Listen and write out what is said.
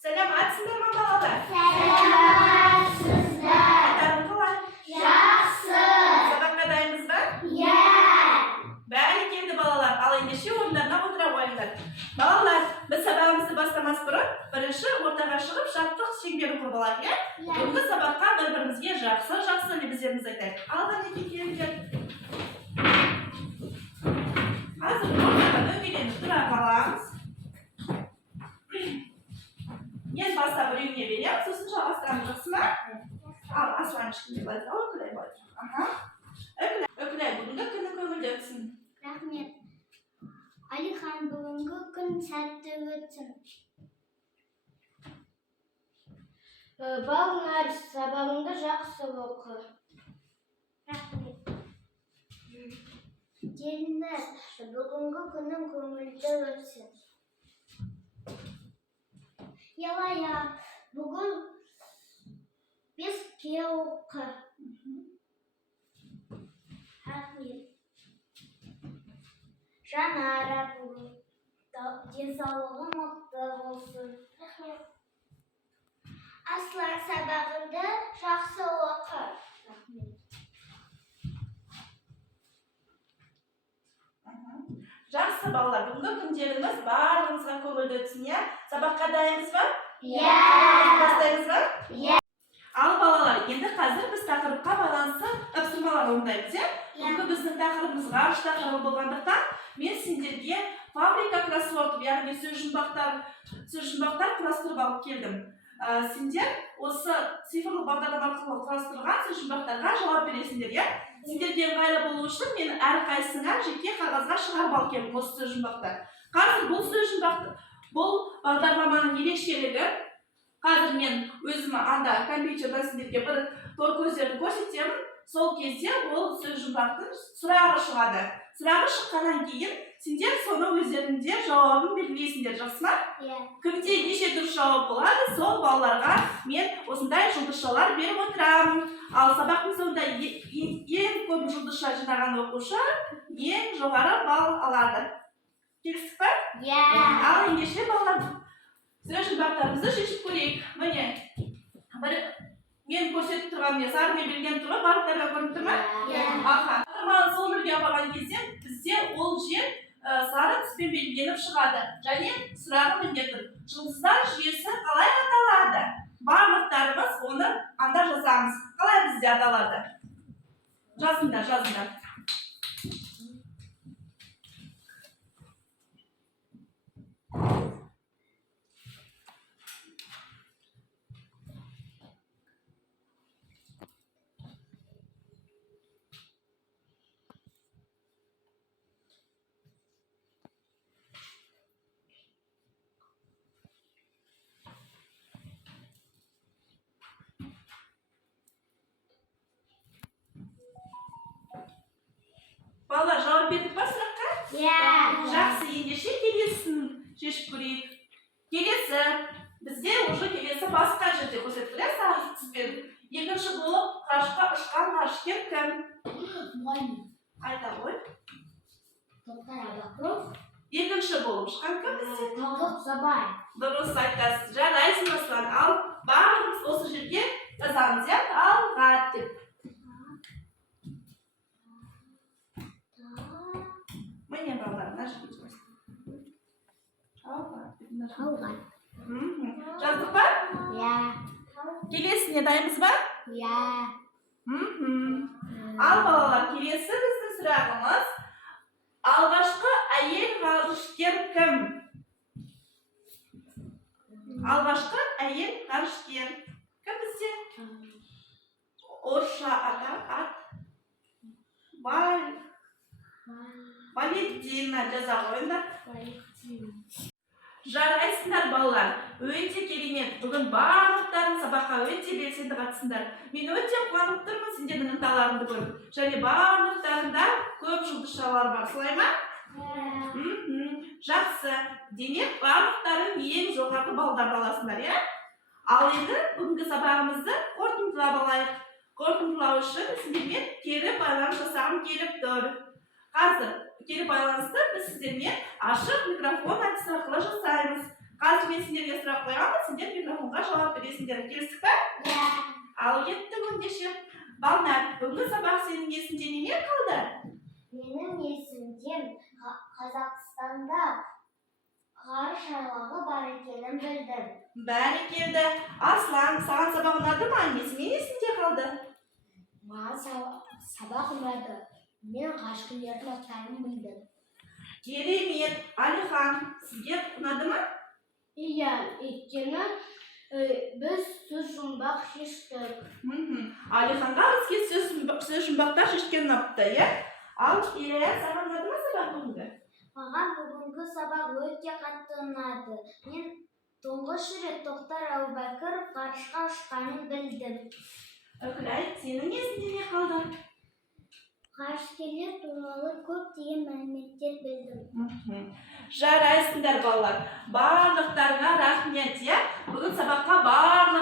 Саламатсыздар ма балалар? Саламатсыздар. Аттарың қалай? Жақсы. Сабаққа дайынсыз ба? Иә. Бәрі келді балалар. Ал ендеше орындарына отыра қойыңдар. Балалар, біз сабағымызды бастамас бұрын бірінші ортаға шығып жаттық шеңберін құрып алайық, иә? Бүгінгі сабаққа бір-бірімізге жақсы лебіздерімізді айтайық. Алға неге келіңдер? Қазір ортаға дөңгеленіп тұра қаламыз. Мен бастап біреуіне беремін, сосын жалғастырамыз, жақсы ма? Ал, Аслан ешкімге былай тұра, Өкілай былай тұра. Өкілай, бүгінгі күні көңілді өтсін. Рахмет. Алихан, бүгінгі күн сәтті өтсін. Балалар, сабағыңды жақсы оқы. Рахмет. Дельназ, бүгінгі күнің көңілді өтсін. Ялая, бүгін беске оқы. Рахмет. Жанара, бүгін денсаулығы мықты болсын. Рахмет. Аслан, сабағыңды жақсы оқы. Рахмет. Жақсы балалар, бүгінгі күндеріңіз барлығыңызға көңілді өтсін, иә? Сабаққа дайынсыз ба? Иә. Бастаймыз ба? Иә. Ал балалар, енді қазір біз тақырыпқа байланысты тапсырмалар орындаймыз, иә? Бүгінгі біздің тақырыбымыз ғарыш тақырыбы болғандықтан, мен сендерге фабрика кроссвордов, яғни сөз жұмбақтар құрастырып алып келдім. Сендер осы цифрлық бағдарлама арқылы құрастырылған сөз жұмбақтарға жауап бересіңдер, иә? Сендерге ыңғайлы болу үшін мен әрқайсыңа жеке қағазға шығарып алып келдім осы сөз жұмбақты. Қазір бұл сөз жұмбақты, бұл бағдарламаның ерекшелігі, қазір мен өзім анда компьютерден сендерге бір тор көздерін көрсетемін. Сол кезде ол сөз жұмбақтың сұрағы шығады. Сұрағы шыққаннан кейін сендер соны өздеріңде жауабын белгілейсіңдер, жақсы ма? Иә. Кімде неше дұрыс жауап болады, сол балаларға мен осындай жұлдызшалар беріп отырамын. Ал сабақтың соңында ең көп жұлдызша жинаған оқушы ең жоғары балл алады. Келістік па? Иә. Ал ендеше балалар, сөз жұмбақтарымызды шешіп көрейік. Міне, мен көрсетіп тұрған сары белгіленіп тұр ма? Барлықтарға көрініп тұр ма? Иә. Аха. Батырманы сол жерге апарған кезде бізде ол жер сары түспен белгіленіп шығады. Және сұрағы мінде тұр. Жұлдыздар жүйесі қалай аталады? Барлықтарымыз оны анда жазамыз. Қалай бізде аталады? Жазыңдар. Балалар, жауап бердік па сұраққа? Иә. Жақсы, ендеше келесін шешіп көрейік. Келесі, бізде уже келесі басқа жерде көрсетіп тұр, сары түспен. Екінші болып ғарышқа ұшқан ғарышкер кім? Айта ғой. Екінші болып ұшқан кім бізде? Забай. Дұрыс айтасыз. Жарайсың, Аслан. Ал барлығымыз осы жерге жазамыз, иә? Талғат деп. Міне балалар, мына жерге жазып. Талғат. Жаздық па? Иә. Келесіне дайынбыз ба? Иә. Ал балалар, келесі біздің сұрағымыз: алғашқы әйел ғарышкер кім? Алғашқы әйел ғарышкер кім бізде? Орысша ат Валентина жаза қойыңдар. Жарайсыңдар балалар, өте керемет. Бүгін барлықтарың сабаққа өте белсенді қатысыңдар. Мен өте қуанып тұрмын сендердің ынталарыңды көріп. Және барлықтарында көп жұлдызшалар бар, солай ма? Жақсы. Демек, барлықтарың ең жоғарғы баллдарды аласыңдар, иә? Ал енді бүгінгі сабағымызды қорытындылап алайық. Қорытындылау үшін сіздермен кері байланыс жасағым келіп тұр. Қазір кері байланысты біз сіздермен ашық микрофон әдісі арқылы жасаймыз. Қазір мен сендерге сұрақ қоямын, сендер сұрақтарыма жауап бересіңдер. Келістік пе? Иә. Ал кеттік ендеше. Балнар, бүгінгі сабақ сенің есіңде неме қалды? Менің есімде Қазақстанда ғарыш айлағы бар екенін білдім. Бәрекелді. Аслан, саған сабақ ұнады ма? Несімен есіңде қалды? Маған сабақ ұнады. Мен ғашқылардың аттарын білдім. Керемет. Алихан, сізге ұнады ма? Иә, өйткені біз сөз жұмбақ шештік. Алиханға бізге сөз жұмбақтар шешкен ұнапты, иә? Ал Ирая, саған ұнады ма сабақ бүгінгі? Маған бүгінгі сабақ өте қатты ұнады. Мен тұңғыш рет Тоқтар Әубәкіров ғарышқа ұшқанын білдім. Үкілай, сенің есіңде не қалды? Ғарышкерлер туралы көптеген мәліметтер білдім. Жарайсыңдар балалар. Барлықтарыңа рахмет, иә? Бүгін сабаққа барлық